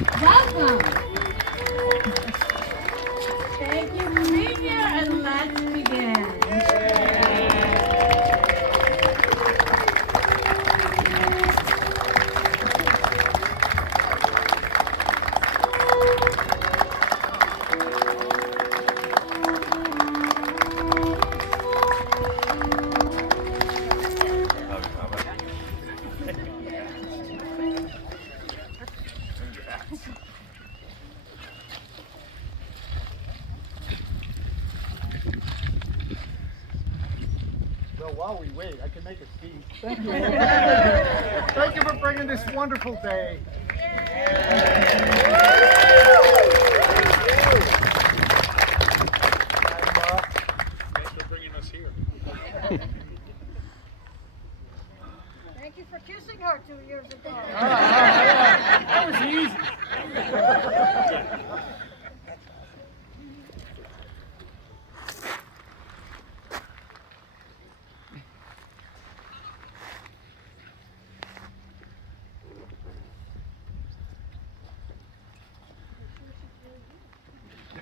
Welcome. Thank you for being here, and let's begin. Well, while we wait, I can make a speech. Thank you. Thank you for bringing this wonderful day. Thanks for bringing us here. Thank you for kissing her 2 years ago. That was easy.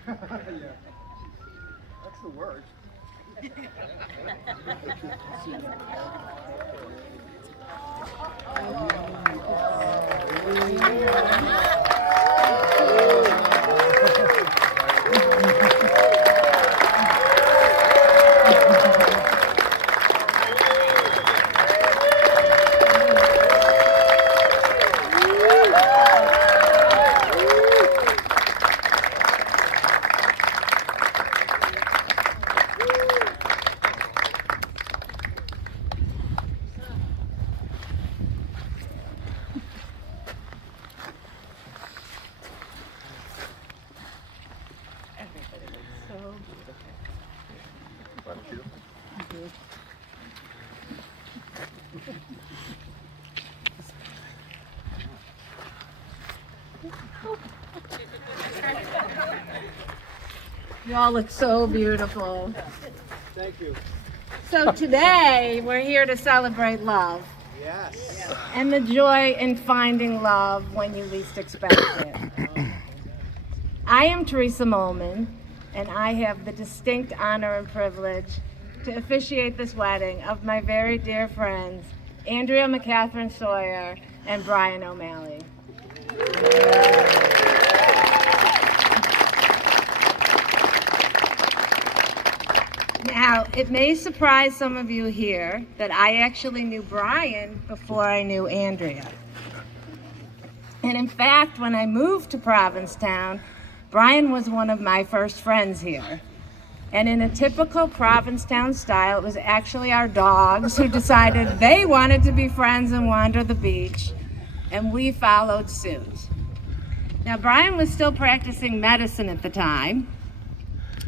Yeah. That's the word. Y'all look so beautiful. Thank you. So today, we're here to celebrate love Yes. and the joy in finding love when you least expect it. I am Teresa Molman, and I have the distinct honor and privilege to officiate this wedding of my very dear friends, Andrea McCatherine Sawyer and Brian O'Malley. Now, it may surprise some of you here that I actually knew Brian before I knew Andrea. And in fact, when I moved to Provincetown, Brian was one of my first friends here. And in a typical Provincetown style, it was actually our dogs who decided they wanted to be friends and wander the beach, and we followed suit. Now, Brian was still practicing medicine at the time,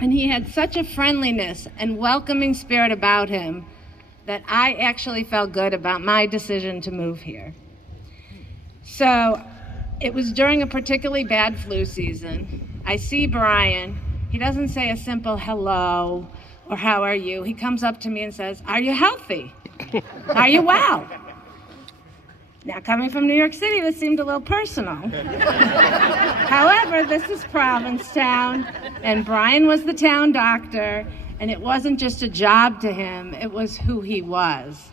and he had such a friendliness and welcoming spirit about him that I actually felt good about my decision to move here. So it was during a particularly bad flu season. I see Brian. He doesn't say a simple hello or how are you. He comes up to me and says, "Are you healthy? Are you well?" Now, coming from New York City, this seemed a little personal. However, this is Provincetown, and Brian was the town doctor, and it wasn't just a job to him, it was who he was.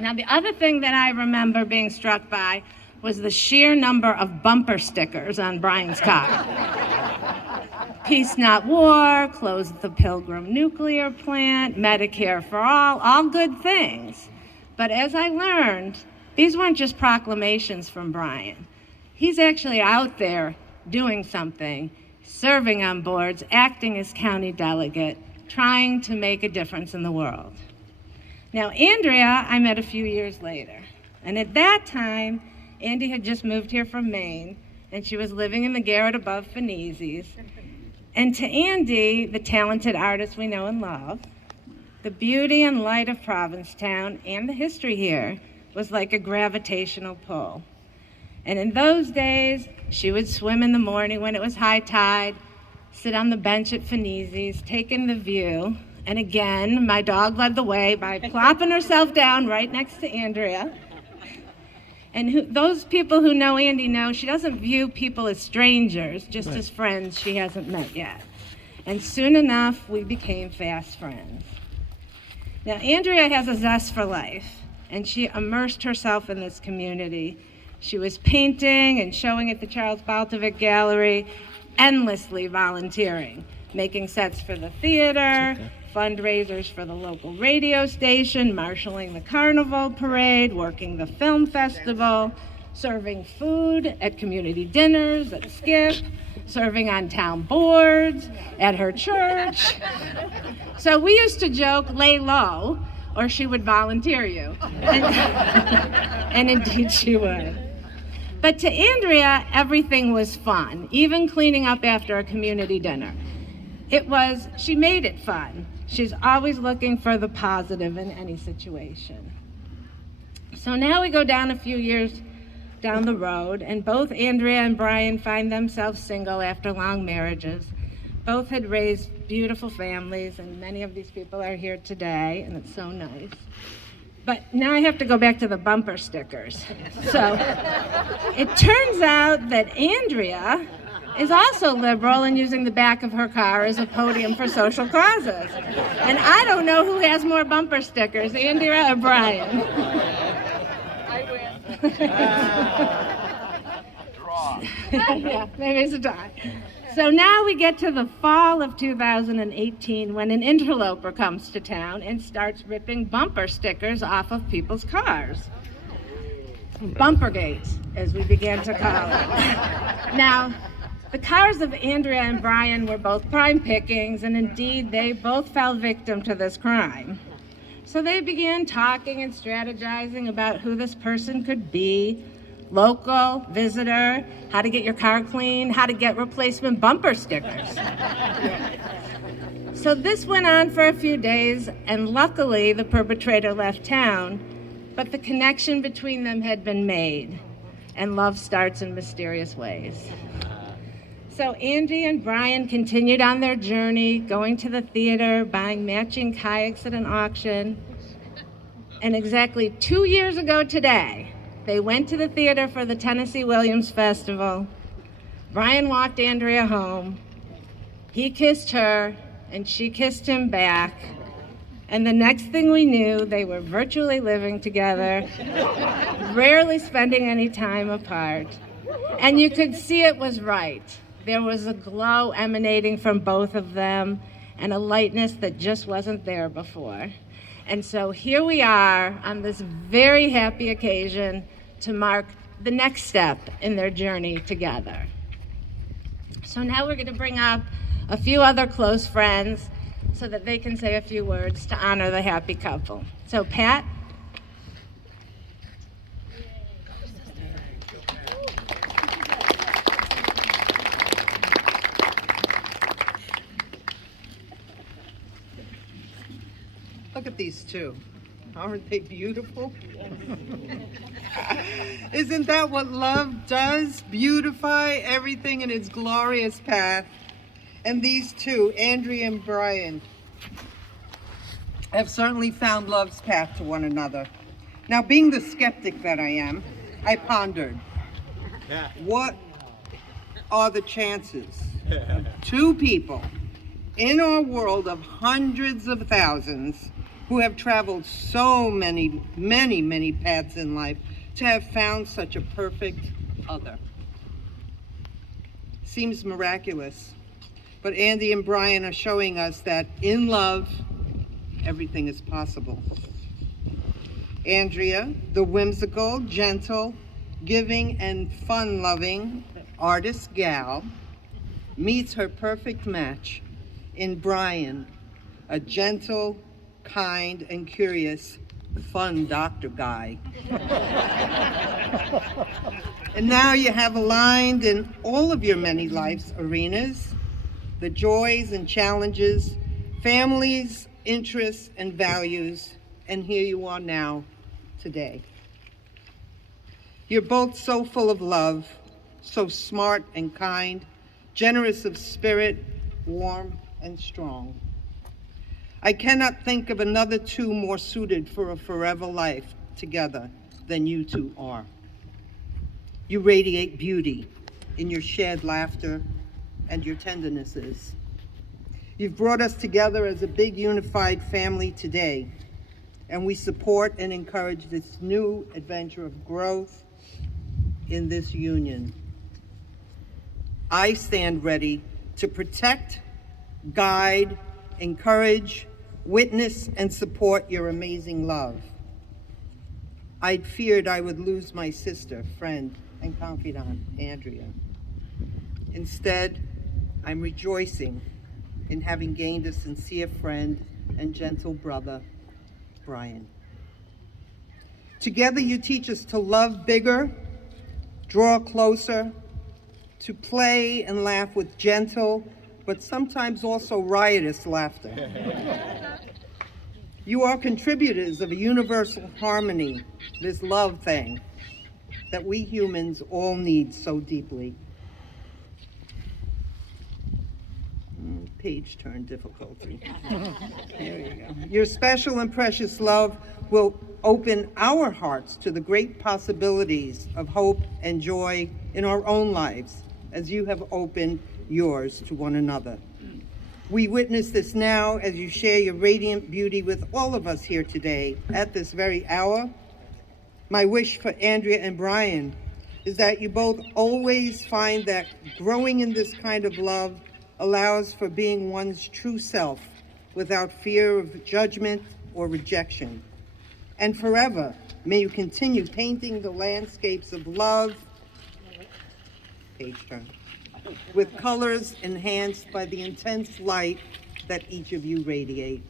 Now, the other thing that I remember being struck by was the sheer number of bumper stickers on Brian's car. Peace Not War, Close the Pilgrim Nuclear Plant, Medicare for all good things. But as I learned, these weren't just proclamations from Brian. He's actually out there doing something, serving on boards, acting as county delegate, trying to make a difference in the world. Now, Andrea, I met a few years later. And at that time, Andy had just moved here from Maine, and she was living in the garret above Finizzi's. And to Andy, the talented artist we know and love, the beauty and light of Provincetown and the history here was like a gravitational pull. And in those days, she would swim in the morning when it was high tide, sit on the bench at Finizzi's, take in the view. And again, my dog led the way by plopping herself down right next to Andrea. And those people who know Andy know she doesn't view people as strangers, just as friends she hasn't met yet. And soon enough, we became fast friends. Now, Andrea has a zest for life, and she immersed herself in this community. She was painting and showing at the Charles Baltovic Gallery, endlessly volunteering, making sets for the theater, fundraisers for the local radio station, marshaling the carnival parade, working the film festival, serving food at community dinners, at Skip, serving on town boards, at her church. So we used to joke, lay low, or she would volunteer you. And indeed she would. But to Andrea, everything was fun, even cleaning up after a community dinner. She made it fun. She's always looking for the positive in any situation. So now we go down a few years down the road, and both Andrea and Brian find themselves single after long marriages. Both had raised beautiful families, and many of these people are here today, and it's so nice. But now I have to go back to the bumper stickers. So it turns out that Andrea is also liberal and using the back of her car as a podium for social causes. And I don't know who has more bumper stickers, Andrea or Brian. I win. Yeah, maybe it's a tie. So now we get to the fall of 2018 when an interloper comes to town and starts ripping bumper stickers off of people's cars. Bumpergate, as we began to call it. Now, the cars of Andrea and Brian were both prime pickings, and indeed they both fell victim to this crime. So they began talking and strategizing about who this person could be, local, visitor, how to get your car clean, how to get replacement bumper stickers. So this went on for a few days, and luckily the perpetrator left town, but the connection between them had been made, and love starts in mysterious ways. So Andy and Brian continued on their journey, going to the theater, buying matching kayaks at an auction. And exactly 2 years ago today, they went to the theater for the Tennessee Williams Festival. Brian walked Andrea home. He kissed her, and she kissed him back. And the next thing we knew, they were virtually living together, rarely spending any time apart. And you could see it was right. There was a glow emanating from both of them and a lightness that just wasn't there before. And so here we are on this very happy occasion to mark the next step in their journey together. So now we're going to bring up a few other close friends so that they can say a few words to honor the happy couple. So Pat. Look at these two. Aren't they beautiful? Isn't that what love does? Beautify everything in its glorious path. And these two, Andrea and Brian, have certainly found love's path to one another. Now, being the skeptic that I am, I pondered, what are the chances of two people in our world of hundreds of thousands who have traveled so many, many, many paths in life to have found such a perfect other? Seems miraculous, but Andy and Brian are showing us that in love, everything is possible. Andrea, the whimsical, gentle, giving, and fun-loving artist gal, meets her perfect match in Brian, a gentle, kind, and curious, fun doctor guy. And now you have aligned in all of your many life's arenas, the joys and challenges, families, interests, and values, and here you are now, today. You're both so full of love, so smart and kind, generous of spirit, warm and strong. I cannot think of another two more suited for a forever life together than you two are. You radiate beauty in your shared laughter and your tendernesses. You've brought us together as a big unified family today, and we support and encourage this new adventure of growth in this union. I stand ready to protect, guide, encourage, witness, and support your amazing love. I'd feared I would lose my sister, friend, and confidant, Andrea. Instead, I'm rejoicing in having gained a sincere friend and gentle brother, Brian. Together you teach us to love bigger, draw closer, to play and laugh with gentle, but sometimes also riotous laughter. You are contributors of a universal harmony, this love thing that we humans all need so deeply. Page turn difficulty. There you go. Your special and precious love will open our hearts to the great possibilities of hope and joy in our own lives, as you have opened yours to one another. We witness this now as you share your radiant beauty with all of us here today at this very hour. My wish for Andrea and Brian is that you both always find that growing in this kind of love allows for being one's true self without fear of judgment or rejection. And forever, may you continue painting the landscapes of love, page turn, with colors enhanced by the intense light that each of you radiate.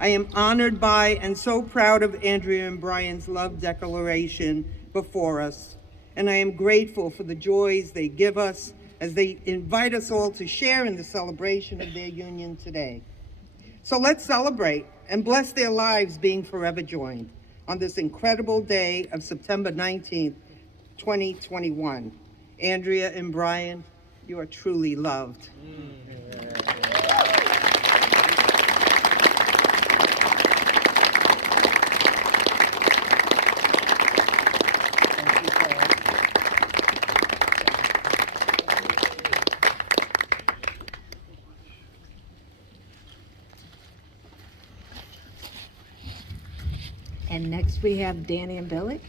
I am honored by and so proud of Andrea and Brian's love declaration before us, and I am grateful for the joys they give us as they invite us all to share in the celebration of their union today. So let's celebrate and bless their lives being forever joined on this incredible day of September 19th, 2021. Andrea and Brian, you are truly loved. And next we have Danny and Billy.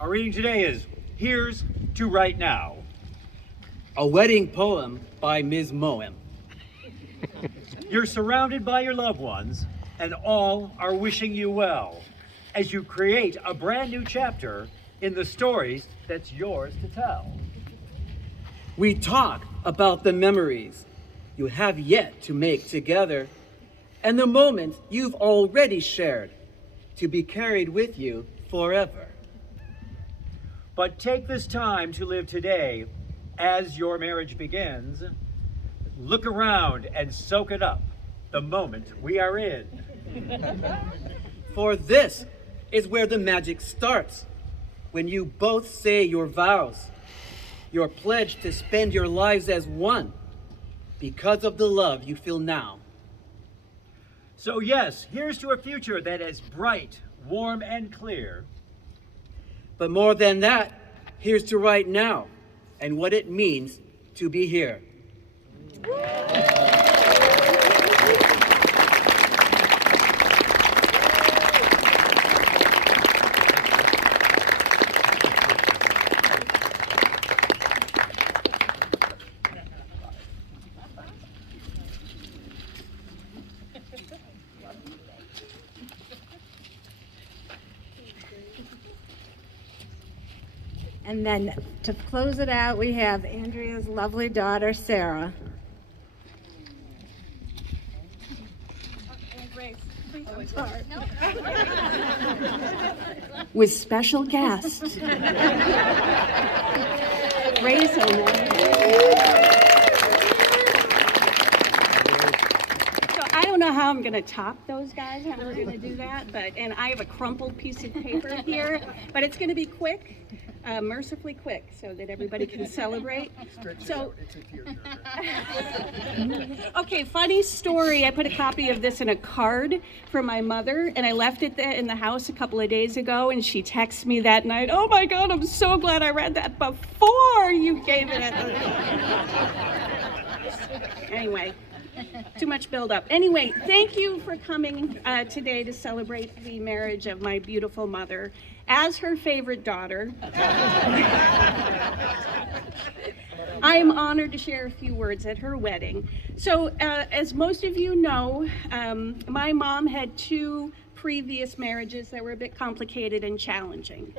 Our reading today is Here's to Right Now. A wedding poem by Ms. Moem. You're surrounded by your loved ones, and all are wishing you well as you create a brand new chapter in the stories that's yours to tell. We talk about the memories you have yet to make together and the moments you've already shared to be carried with you forever. But take this time to live today as your marriage begins. Look around and soak it up, the moment we are in. For this is where the magic starts, when you both say your vows, your pledge to spend your lives as one because of the love you feel now. So yes, here's to a future that is bright, warm, and clear. But more than that, here's to right now and what it means to be here. And then to close it out, we have Andrea's lovely daughter, Sarah. With special guest. Raise her name. So I don't know how I'm going to top those guys, how we're going to do that, and I have a crumpled piece of paper here, but it's going to be quick. mercifully quick so that everybody can celebrate. So, It's a tearjerker. okay, funny story. I put a copy of this in a card for my mother, and I left it there in the house a couple of days ago, and she texted me that night, "Oh my God, I'm so glad I read that before you gave it." Anyway, too much buildup. Anyway, thank you for coming today to celebrate the marriage of my beautiful mother as her favorite daughter. I am honored to share a few words at her wedding. So, as most of you know, my mom had 2 previous marriages that were a bit complicated and challenging.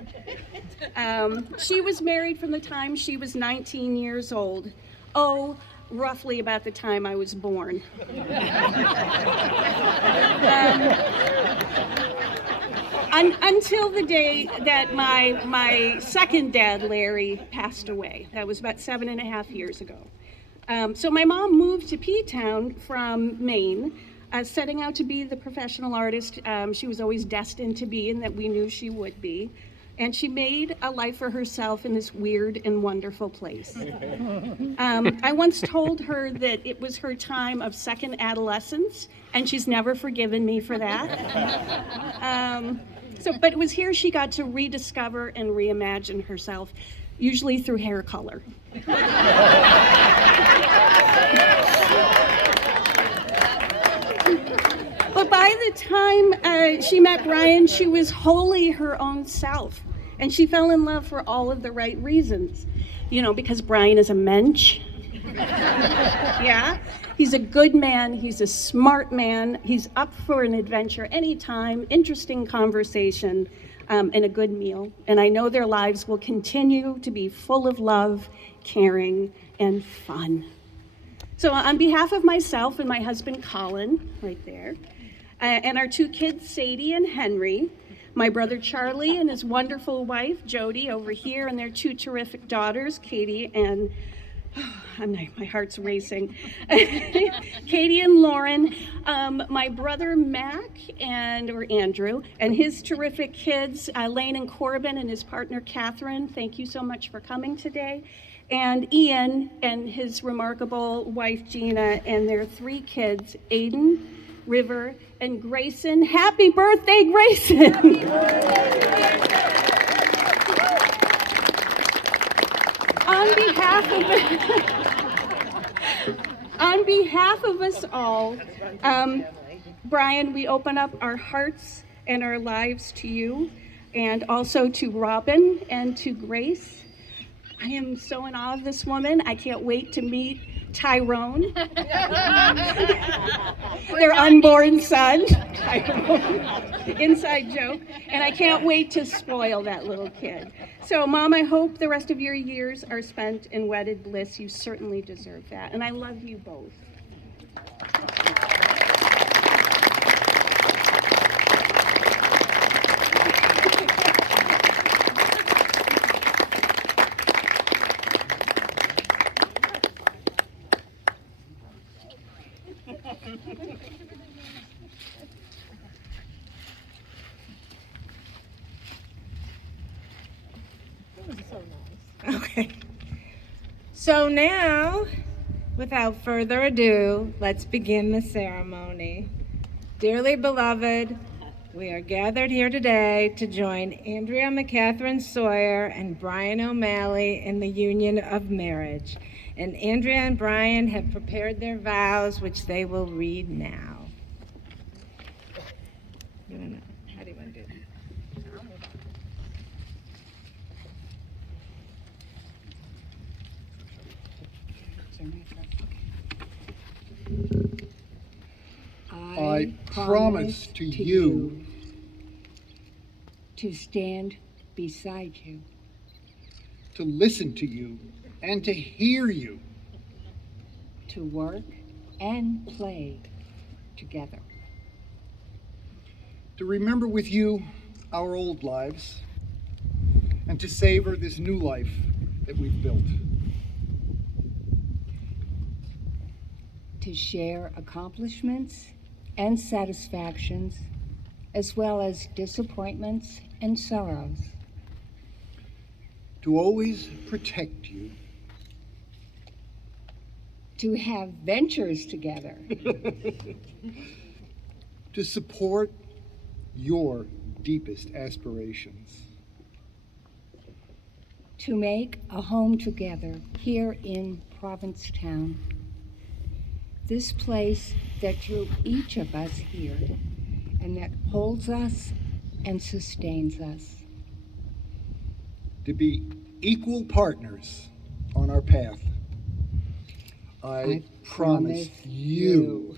She was married from the time she was 19 years old. Oh, roughly about the time I was born. Until the day that my second dad, Larry, passed away. That was about 7.5 years ago. So my mom moved to P-Town from Maine, setting out to be the professional artist she was always destined to be and that we knew she would be. And she made a life for herself in this weird and wonderful place. I once told her that it was her time of second adolescence, and she's never forgiven me for that. But it was here she got to rediscover and reimagine herself, usually through hair color. But by the time she met Brian, she was wholly her own self. And she fell in love for all of the right reasons. You know, because Brian is a mensch. Yeah? He's a good man, he's a smart man, he's up for an adventure anytime, interesting conversation, and a good meal. And I know their lives will continue to be full of love, caring, and fun. So on behalf of myself and my husband Colin, right there, and our 2 kids, Sadie and Henry, my brother Charlie and his wonderful wife, Jody, over here, and their 2 terrific daughters, Katie and, my heart's racing, Katie and Lauren, my brother Mac, or Andrew, and his terrific kids, Lane and Corbin, and his partner Catherine. Thank you so much for coming today. And Ian and his remarkable wife, Gina, and their 3 kids, Aiden, River, and Grayson. Happy birthday, Grayson! On behalf of us all, Brian, we open up our hearts and our lives to you, and also to Robin and to Grace. I am so in awe of this woman. I can't wait to meet Tyrone, their unborn son, Tyrone, inside joke, and I can't wait to spoil that little kid. So, Mom, I hope the rest of your years are spent in wedded bliss. You certainly deserve that, and I love you both. Okay. So now, without further ado, let's begin the ceremony. Dearly beloved, we are gathered here today to join Andrea McCatherine Sawyer and Brian O'Malley in the union of marriage. And Andrea and Brian have prepared their vows, which they will read now. How do you want to do it? I promise to you to stand beside you, to listen to you and to hear you, to work and play together, to remember with you our old lives, and to savor this new life that we've built. to share accomplishments and satisfactions, as well as disappointments and sorrows, to always protect you, to have ventures together, to support your deepest aspirations, to make a home together here in Provincetown. This place that drew each of us here and that holds us and sustains us. to be equal partners on our path. I promise you.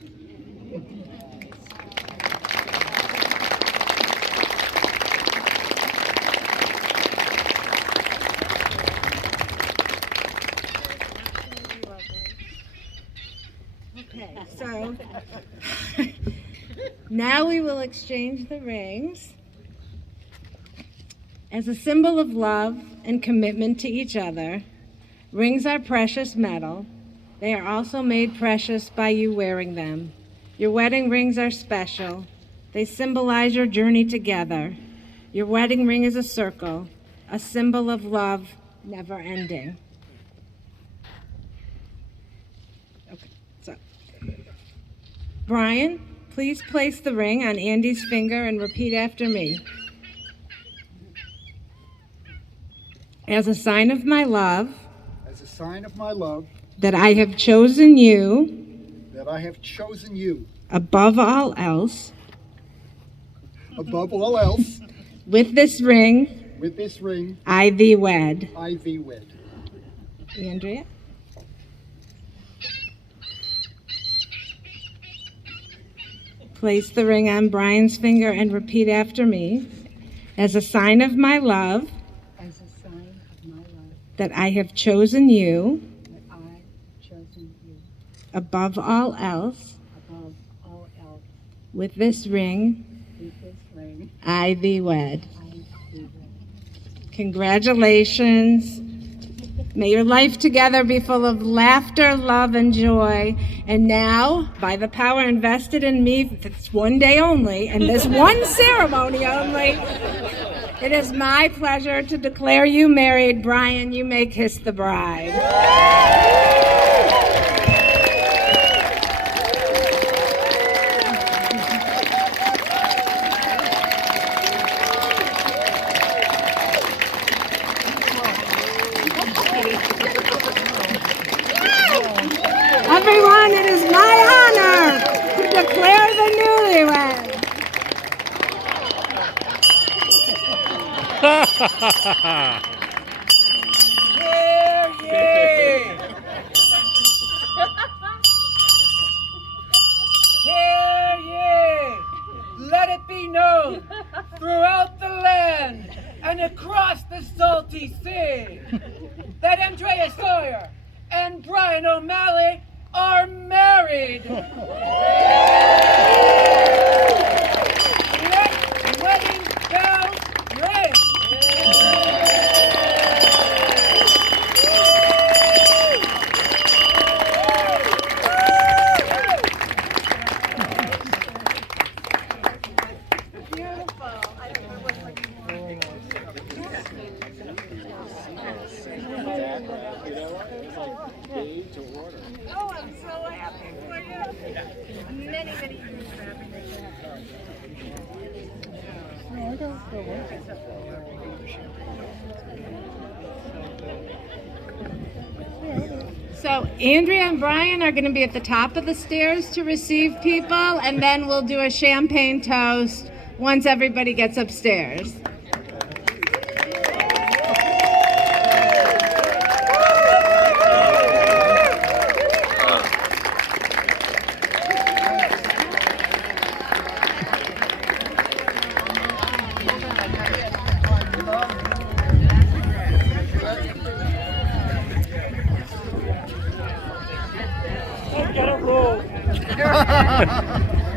Okay, so now we will exchange the rings. As a symbol of love and commitment to each other, rings are precious metal. They are also made precious by you wearing them. Your wedding rings are special. They symbolize your journey together. Your wedding ring is a circle, a symbol of love never ending. Okay, so Brian, please place the ring on Andy's finger and repeat after me. As a sign of my love, As a sign of my love, that I have chosen you that I have chosen you above all else, above all else, with this ring with this ring, I thee wed. I thee wed. Andrea? Place the ring on Brian's finger and repeat after me. As a sign of my love, As a sign of my love, that I have chosen you that I've chosen you above all else, above all else. with this ring With this ring, I thee wed. I thee wed. Congratulations. May your life together be full of laughter, love, and joy. And now, by the power invested in me, this one day only, and this one ceremony only, it is my pleasure to declare you married. Brian, you may kiss the bride. Everyone, it is my honor to declare the newlyweds. Hear ye! Hear ye! Let it be known throughout the land and across the salty sea that Andrea Sawyer and Brian O'Malley are married. Let wedding bells ring. Oh, I'm so happy for you. Many, many years of happiness. So Andrea and Brian are going to be at the top of the stairs to receive people, and then we'll do a champagne toast once everybody gets upstairs.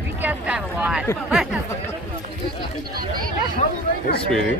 We get that a lot. Hey, sweetie.